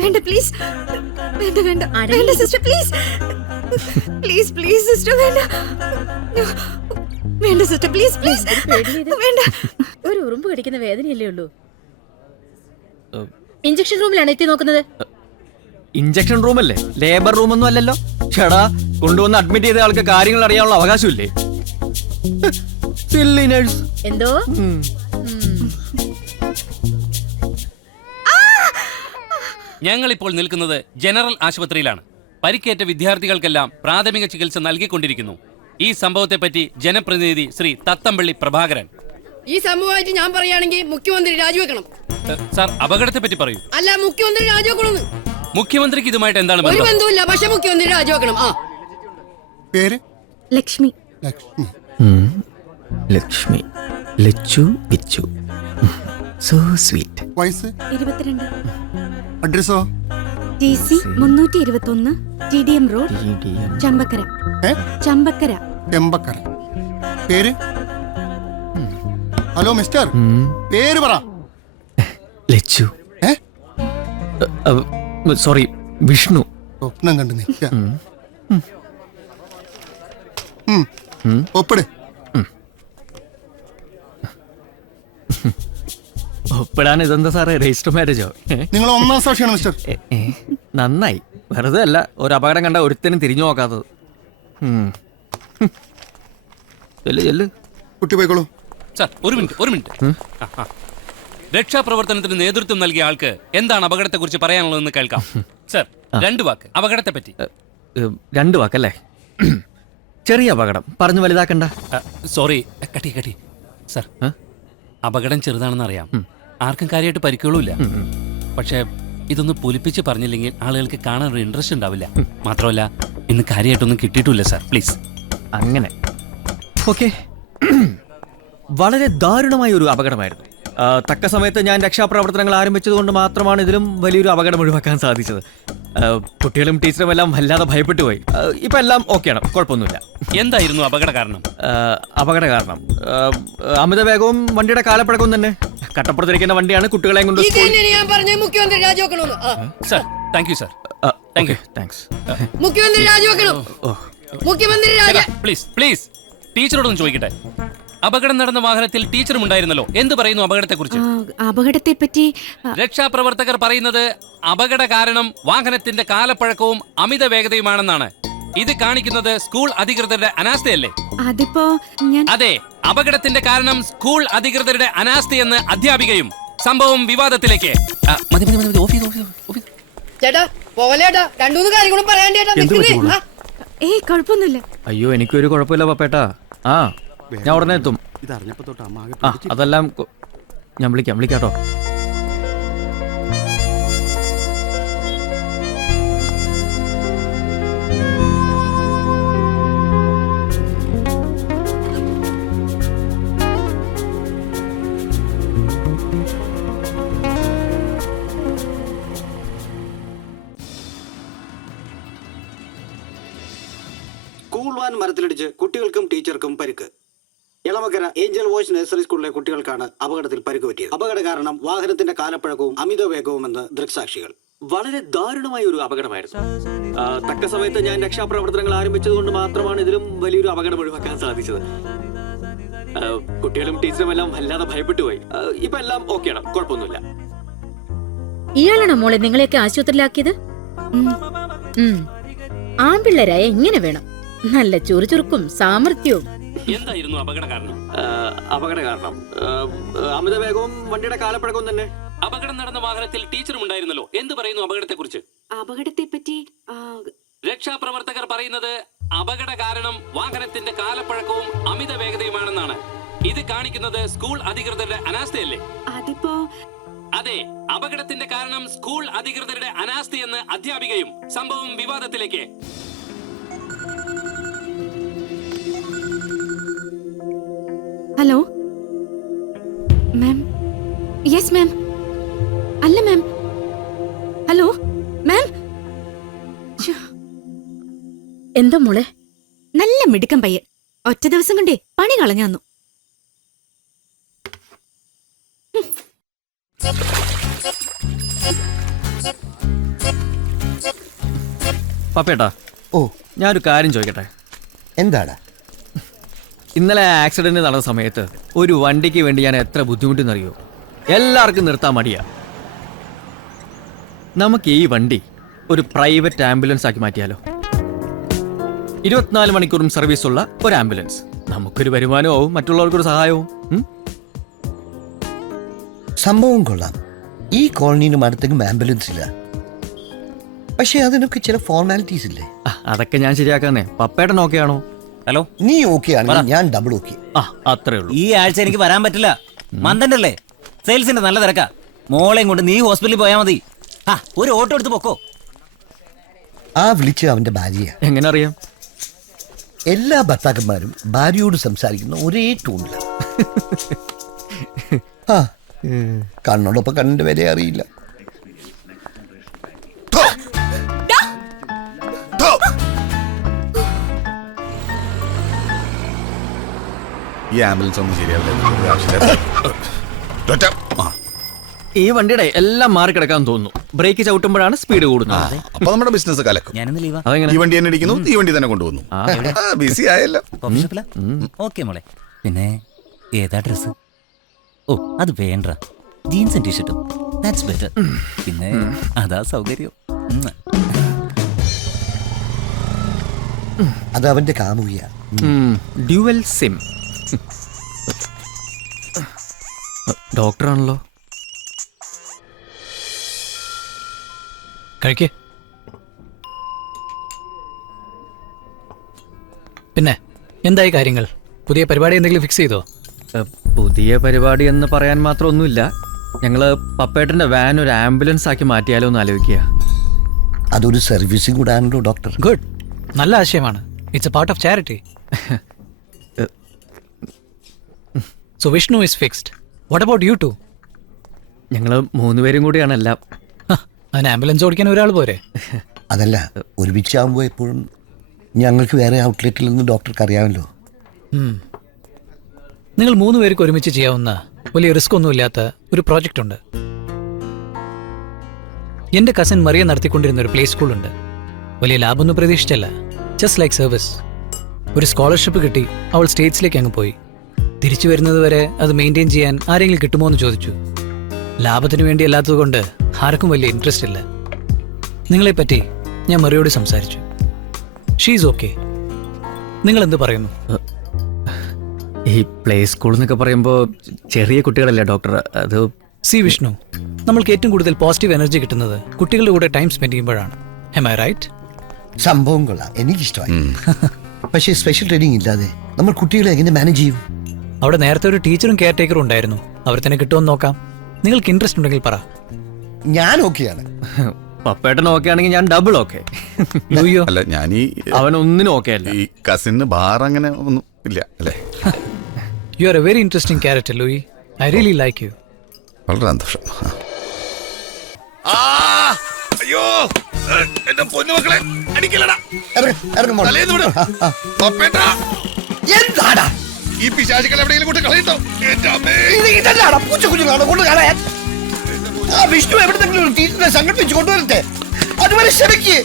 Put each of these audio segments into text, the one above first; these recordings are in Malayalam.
വേണ്ട പ്ലീസ്, വേണ്ട വേണ്ട വേണ്ട sister please, please please sister വേണ്ട, വേണ്ട സിസ്റ്റർ പ്ലീസ് പ്ലീസ് വേണ്ട. ഒരു ഉറുമ്പ് കടിക്കുന്ന വേദനയല്ലേ ഉള്ളൂ. ഇഞ്ചക്ഷൻ റൂമിലാണ് എത്തി നോക്കുന്നത്. ഇഞ്ചക്ഷൻ റൂമല്ലേ, ലേബർ റൂമൊന്നും അല്ലല്ലോ. ചേടാ, കൊണ്ടുവന്ന് അഡ്മിറ്റ് ചെയ്ത ആൾക്ക് കാര്യങ്ങൾ അറിയാനുള്ള അവകാശമില്ലേ? എന്തോ ഞങ്ങളിപ്പോൾ നിൽക്കുന്നത് ജനറൽ ആശുപത്രിയിലാണ്. പരിക്കേറ്റ വിദ്യാർത്ഥികൾക്കെല്ലാം പ്രാഥമിക ചികിത്സ നൽകിക്കൊണ്ടിരിക്കുന്നു. ഈ സംഭവത്തെപ്പറ്റി ജനപ്രതിനിധി ശ്രീ തത്തമ്പള്ളി പ്രഭാകരൻ. ഈ സംഭവമായിട്ട് ഞാൻ പറയുകയാണെങ്കിൽ മുഖ്യമന്ത്രി രാജിവെക്കണം. സാർ, അപകടത്തെ പറ്റി പറയൂ. അല്ല, മുഖ്യമന്ത്രി രാജിവെക്കണം. മുഖ്യമന്ത്രിക്ക് ഇതുമായിട്ട് എന്താണ് ഒരു ബന്ധവുമില്ല, പക്ഷെ മുഖ്യമന്ത്രി രാജിവെക്കണം. പേര് ലക്ഷ്മി. ലക്ഷ്മി, ലച്ചു, പിച്ചു. So sweet. വയസ്സ് 22. അഡ്രസ്സോ? TC 321 TDM road, Champakkara. Champakkara. Chembakkara. പേര്? ഹലോ മിസ്റ്റർ, പേര് പറ. ലച്ചു. സോറി, വിഷ്ണു. സ്വപ്നം കണ്ടു നിൽക്ക. ഒപ്പിട്. ഒപ്പിടാൻ ഇതെന്താ സാറേ, രജിസ്റ്റർ മാരേജോ? നിങ്ങൾ ഒന്നാം സാക്ഷിയാണ് മിസ്റ്റർ. നന്നായി. വെറുതെ അല്ല ഒരു അപകടം കണ്ട ഒരുത്തനും തിരിഞ്ഞു നോക്കാത്തത്. ചെല്ല്. കുട്ടി പോയിക്കോളൂ. സാർ, ഒരു മിനിറ്റ്. രക്ഷാപ്രവർത്തനത്തിന് നേതൃത്വം നൽകിയ ആൾക്ക് എന്താണ് അപകടത്തെ കുറിച്ച് പറയാനുള്ളതെന്ന് കേൾക്കാം. സാർ, 2 വാക്ക് അപകടത്തെ പറ്റി. 2 വാക്കല്ലേ? ചെറിയ അപകടം, പറഞ്ഞു വലുതാക്കണ്ട. സോറി, കട്ടി. സാർ, അപകടം ചെറുതാണെന്ന് അറിയാം, ആർക്കും കാര്യമായിട്ട് പരിക്കുകളില്ല. പക്ഷെ ഇതൊന്ന് പൊലിപ്പിച്ച് പറഞ്ഞില്ലെങ്കിൽ ആളുകൾക്ക് കാണാൻ ഒരു ഇൻട്രസ്റ്റ് ഉണ്ടാവില്ല. മാത്രമല്ല, ഇന്ന് കാര്യമായിട്ടൊന്നും കിട്ടിയിട്ടില്ല സാർ, പ്ലീസ്. അങ്ങനെ ഓക്കെ. വളരെ ദാരുണമായ ഒരു അപകടമായിരുന്നു. തക്ക സമയത്ത് ഞാൻ രക്ഷാപ്രവർത്തനങ്ങൾ ആരംഭിച്ചതുകൊണ്ട് മാത്രമാണ് ഇതിലും വലിയൊരു അപകടം ഒഴിവാക്കാൻ സാധിച്ചത്. കുട്ടികളും ടീച്ചറും എല്ലാം വല്ലാതെ ഭയപ്പെട്ടു പോയി. ഇപ്പം എല്ലാം ഓക്കെയാണ്, കുഴപ്പമൊന്നുമില്ല. എന്തായിരുന്നു അപകട കാരണം? അമിത വേഗവും വണ്ടിയുടെ കാലപ്പഴക്കവും തന്നെ. കട്ടപ്പുറത്തിരിക്കുന്ന വണ്ടിയാണ് കുട്ടികളെയും കൊണ്ട്. ഞാൻ പറഞ്ഞു മുഖ്യമന്ത്രി രാജിവെക്കണമെന്ന്. Sir, thank you sir. Thanks. മുഖ്യമന്ത്രി രാജിവെക്കണം. മുഖ്യമന്ത്രി പ്ലീസ് ടീച്ചറോടൊന്ന് ചോദിക്കട്ടെ. അപകടം നടന്ന വാഹനത്തിൽ ടീച്ചറും ഉണ്ടായിരുന്നല്ലോ, എന്ത് പറയുന്നു അപകടത്തെ കുറിച്ച്? അപകടത്തെ പറ്റി രക്ഷാപ്രവർത്തകർ പറയുന്നത് അപകട കാരണം വാഹനത്തിന്റെ കാലപ്പഴക്കവും അമിത വേഗതയുമാണെന്നാണ്. ഇത് കാണിക്കുന്നത് സ്കൂൾ അധികൃതരുടെ അനാസ്ഥയല്ലേ? അതിപ്പോ ഞാൻ അതെ, അപകടത്തിന്റെ കാരണം സ്കൂൾ അധികൃതരുടെ അനാസ്ഥയെന്ന് അധ്യാപികയും. സംഭവം വിവാദത്തിലേക്ക്. ചേട്ടാ പോവല്ലേട്ടാ, 2-3 കാര്യങ്ങളും പറയാണ്ടേട്ടാ. കുഴപ്പമൊന്നുമില്ല. അയ്യോ, എനിക്കൊരു കുഴപ്പമില്ല പപ്പേട്ടാ. ഞാൻ ഉടനെ എത്തും. അതെല്ലാം ഞാൻ വിളിക്കാട്ടോ. സ്കൂൾ വാൻ മരത്തിലിടിച്ച് കുട്ടികൾക്കും ടീച്ചർക്കും പരിക്ക്. എളമക്കര ഏഞ്ചൽ വോയ്സ് നഴ്സറി സ്കൂളിലെ കുട്ടികൾക്കാണ് അപകടത്തിൽ പരിക്ക് പറ്റിയത്. അപകട കാരണം വാഹനത്തിന്റെ കാലപ്പഴക്കവും അമിത വേഗവുമെന്ന് ദൃക്സാക്ഷികൾ. വളരെ ദാരുണമായ ഒരു അപകടമായിരുന്നു. തക്ക സമയത്ത് ഞാൻ രക്ഷാപ്രവർത്തനങ്ങൾ ആരംഭിച്ചതുകൊണ്ട് മാത്രമാണ് ഇതിലും വലിയൊരു അപകടം ഒഴിവാക്കാൻ സാധിച്ചത്. കുട്ടികളും ടീച്ചറും എല്ലാം വല്ലാതെ ഭയപ്പെട്ടു പോയി. ഇപ്പൊ എല്ലാം ഓക്കെയാണ്, കുഴപ്പമൊന്നുമില്ല. ഇയാളാണോ മോളെ നിങ്ങളെയൊക്കെ ആശുപത്രിയിലാക്കിയത്? ആൺപിള്ളേരായ ഇങ്ങനെ വേണം, നല്ല ചുറുചുറുക്കും സാമർത്ഥ്യവും. എന്തായിരുന്നു അപകട കാരണം? അമിത വേഗവും വണ്ടിയുടെ കാലപ്പഴക്കവും തന്നെ. അപകടം നടന്ന വാഹനത്തിൽ ടീച്ചറും ഉണ്ടായിരുന്നല്ലോ, എന്ത് പറയുന്നു അപകടത്തെ കുറിച്ച്? അപകടത്തെ പറ്റി രക്ഷാപ്രവർത്തകർ പറയുന്നത് അപകട കാരണം വാഹനത്തിന്റെ കാലപ്പഴക്കവും അമിത വേഗതയുമാണെന്നാണ്. ഇത് കാണിക്കുന്നത് സ്കൂൾ അധികൃതരുടെ അനാസ്ഥയല്ലേ? അതിപ്പോ അതെ, അപകടത്തിന്റെ കാരണം സ്കൂൾ അധികൃതരുടെ അനാസ്ഥയെന്ന് അധ്യാപികയും. സംഭവം വിവാദത്തിലേക്ക്. Hello ma'am yes ma'am. അല്ല മാം. Hello ma'am. എന്താ മോളെ? നല്ല മിടുക്കം പയ്യൻ. ഒറ്റ ദിവസം കൊണ്ടേ പണി കളഞ്ഞു തന്നു. പപ്പേട്ടാ, ഓ ഞാനൊരു കാര്യം ചോദിക്കട്ടെ. എന്താണ്? ഇന്നലെ ആക്സിഡന്റ് നടന്ന സമയത്ത് ഒരു വണ്ടിക്ക് വേണ്ടി ഞാൻ എത്ര ബുദ്ധിമുട്ടെന്നറിയോ? എല്ലാവർക്കും നിർത്താൻ മടിയാ. നമുക്ക് ഈ വണ്ടി ഒരു പ്രൈവറ്റ് ആംബുലൻസ് ആക്കി മാറ്റിയാലോ? 24 മണിക്കൂറും സർവീസ് ഉള്ള ഒരു ആംബുലൻസ്. നമുക്കൊരു വരുമാനവും മറ്റുള്ളവർക്കൊരു സഹായവും. സംഭവം കൊള്ളാം. ഈ കോളനിയിലും അടുത്തെങ്കിലും ആംബുലൻസ് ഇല്ല. പക്ഷെ അതിനൊക്കെ ചില ഫോർമാലിറ്റീസ് ഇല്ലേ? അതൊക്കെ ഞാൻ ശരിയാക്കാന്നേ. പപ്പേട്ടൻ ഓക്കെ ആണോ? ഹലോ, നീ ഓക്കെ ആണെങ്കിൽ ഞാൻ ഡബിൾ ഓക്കെ. അത്രേ ഉള്ളൂ. ഈ ആഴ്ച എനിക്ക് വരാൻ പറ്റില്ല. മന്ദന്റെ സെയിൽസിന്റെ നല്ല തിരക്കാ. മോളെയും കൊണ്ട് നീ ഹോസ്പിറ്റലിൽ പോയാൽ മതി. ഒരു ഓട്ടോ എടുത്ത് പൊക്കോ. ആ വിളിച്ച അവന്റെ ഭാര്യയാ. എങ്ങനെ അറിയാം? എല്ലാ ഭർത്താക്കന്മാരും ഭാര്യയോട് സംസാരിക്കുന്ന ഒരേ ടൂണില്ല. കണ്ണോടൊപ്പം കണ്ണിന്റെ വില അറിയില്ല. ഈ ആംബുലൻസ് ഒന്നും ശരിയാവില്ല. ഈ വണ്ടിയുടെ എല്ലാം മാറിക്കിടക്കാൻ തോന്നുന്നു. ബ്രേക്ക് ചവിട്ടുമ്പോഴാണ് സ്പീഡ് കൂടുന്നത്. അപ്പൊ നമ്മുടെ ബിസിനസ് കലക്കും. ഞാനിന്ന് ലീവാ. അതെങ്ങനെ? ഈ വണ്ടി തന്നെ ഇടിക്കുന്നു, ഈ വണ്ടി തന്നെ കൊണ്ടുവന്നു. ബിസി ആയല്ലോ. കോഫി ഷോപ്പിലാ? ഓക്കെ മോളെ. പിന്നെ ഏതാ ഡ്രസ്? ഓ അത് വേണ്ട, ജീൻസും ടീഷർട്ടും. That's better. പിന്നെ അതാ സൗകര്യം. അത് അവന്റെ കാമുകിയാ. Dual SIM. ഡോക്ടറാണല്ലോ. കഴിക്കേ. പിന്നെ എന്തായി കാര്യങ്ങൾ? പുതിയ പരിപാടി എന്തെങ്കിലും ഫിക്സ് ചെയ്തോ? പുതിയ പരിപാടി എന്ന് പറയാൻ മാത്രം ഒന്നുമില്ല. ഞങ്ങള് പപ്പേട്ടന്റെ വാൻ ഒരു ആംബുലൻസ് ആക്കി മാറ്റിയാലോ എന്ന് ആലോചിക്കുക. അതൊരു സർവീസിംഗ് കൂടെ ആണല്ലോ ഡോക്ടർ. ഗുഡ്, നല്ല ആശയമാണ്. It's a part of charity. So Vishnu is fixed. What about you too? ഞങ്ങള് 3 പേരും കൂടിയാണ് എല്ലാം. അതിന് ആംബുലൻസ് ഓടിക്കാൻ ഒരാൾ പോരെ? അതല്ല, ഒരുമിച്ചാകുമ്പോൾ എപ്പോഴും ഞങ്ങൾക്ക് വേറെ ഔട്ട്ലെറ്റിൽ നിന്ന് ഡോക്ടർക്ക് അറിയാമല്ലോ. നിങ്ങൾ 3 പേർക്ക് ഒരുമിച്ച് ചെയ്യാവുന്ന വലിയ റിസ്ക് ഒന്നുമില്ലാത്ത ഒരു പ്രോജക്റ്റ് ഉണ്ട്. എൻ്റെ കസിൻ മറിയ നടത്തിക്കൊണ്ടിരുന്ന ഒരു പ്ലേ സ്കൂളുണ്ട്. വലിയ ലാഭമൊന്നും പ്രതീക്ഷിച്ചല്ല, ജസ്റ്റ് ലൈക്ക് സർവീസ്. ഒരു സ്കോളർഷിപ്പ് കിട്ടി അവൾ സ്റ്റേറ്റ്സിലേക്ക് അങ്ങ് പോയി. തിരിച്ചു വരുന്നത് വരെ അത് മെയിൻറ്റെയിൻ ചെയ്യാൻ ആരെങ്കിലും കിട്ടുമോ എന്ന് ചോദിച്ചു. ലാഭത്തിന് വേണ്ടി അല്ലാത്തത് കൊണ്ട് ആർക്കും വലിയ ഇൻട്രസ്റ്റ് ഇല്ല. നിങ്ങളെപ്പറ്റി ഞാൻ മറിയോട് സംസാരിച്ചു. She's okay. നിങ്ങൾ എന്ത് പറയുന്നു? ഈ പ്ലേ സ്കൂൾ എന്നൊക്കെ പറയുമ്പോൾ ചെറിയ കുട്ടികളല്ലേ ഡോക്ടർ? അത് സി വിഷ്ണു, നമ്മൾക്ക് ഏറ്റവും കൂടുതൽ പോസിറ്റീവ് എനർജി കിട്ടുന്നത് കുട്ടികളുടെ കൂടെ ടൈം സ്പെൻഡ് ചെയ്യുമ്പോഴാണ്. Am I right? സംഭവം കൊള്ളാം, എനിക്കിഷ്ടമായി. പക്ഷേ സ്പെഷ്യൽ ട്രെയിനിങ് ഇല്ലാതെ നമ്മൾ കുട്ടികളെ എങ്ങനെ മാനേജ് ചെയ്യും? അവിടെ നേരത്തെ ഒരു ടീച്ചറും കെയർ ടേക്കറും ഉണ്ടായിരുന്നു. അവർ തന്നെ കിട്ടുമെന്ന് നോക്കാം. നിങ്ങൾക്ക് ഇൻട്രസ്റ്റ് ഉണ്ടെങ്കിൽ പറ. ഞാൻ ഓക്കെയാണ്. പപ്പേട്ടൻ ഓക്കെ ആണെങ്കിൽ ഞാൻ ഡബിൾ ഓക്കെ. ലൂയോ? അല്ല, ഞാൻ അവനൊന്നിനും ഓക്കെ അല്ല. ഈ കസിന് ബാർ അങ്ങനെ ഒന്നും ഇല്ല അല്ലേ? You are a very interesting character Louie. I really like you. വളരെ സന്തോഷം. അയ്യോ എന്റെ പൊന്നുമക്കളെ അടിക്കലടാ. എന്താടാ ഈ പിശാചുക്കൾ എവിടെയെങ്കിലും കൊണ്ട് കളയട്ടോ. പൂച്ചക്കുഞ്ഞുങ്ങളാണോ കൊണ്ട് കളയാൻ? ആ വിഷ്ണു എവിടെന്നെങ്കിലും ഒരു ടീച്ചറിനെ സംഘടിപ്പിച്ച് കൊണ്ടുവരട്ടെ. അതുവരെ ക്ഷമിക്ക്.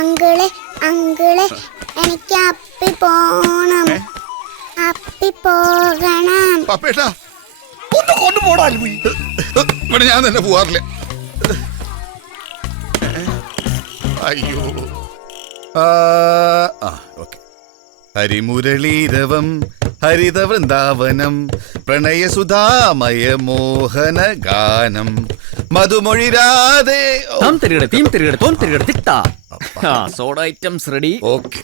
അങ്കിളെ അങ്കിളെ എനിക്ക് അപ്പി പോണം. അപ്പി പോകണം. പപ്പേട്ടാ ഒന്ന് കൊണ്ടുപോടാ. ഇവിടെ ഞാൻ തന്നെ പോവാറില്ല. അയ്യോ. ഓക്കെ. ഹരിമുരളീരവം ഹരിതവൃന്ദാവനം പ്രണയസുധാമയ മോഹന ഗാനം മധുമൊഴിരാതെ. Soda items ready. ഓക്കെ.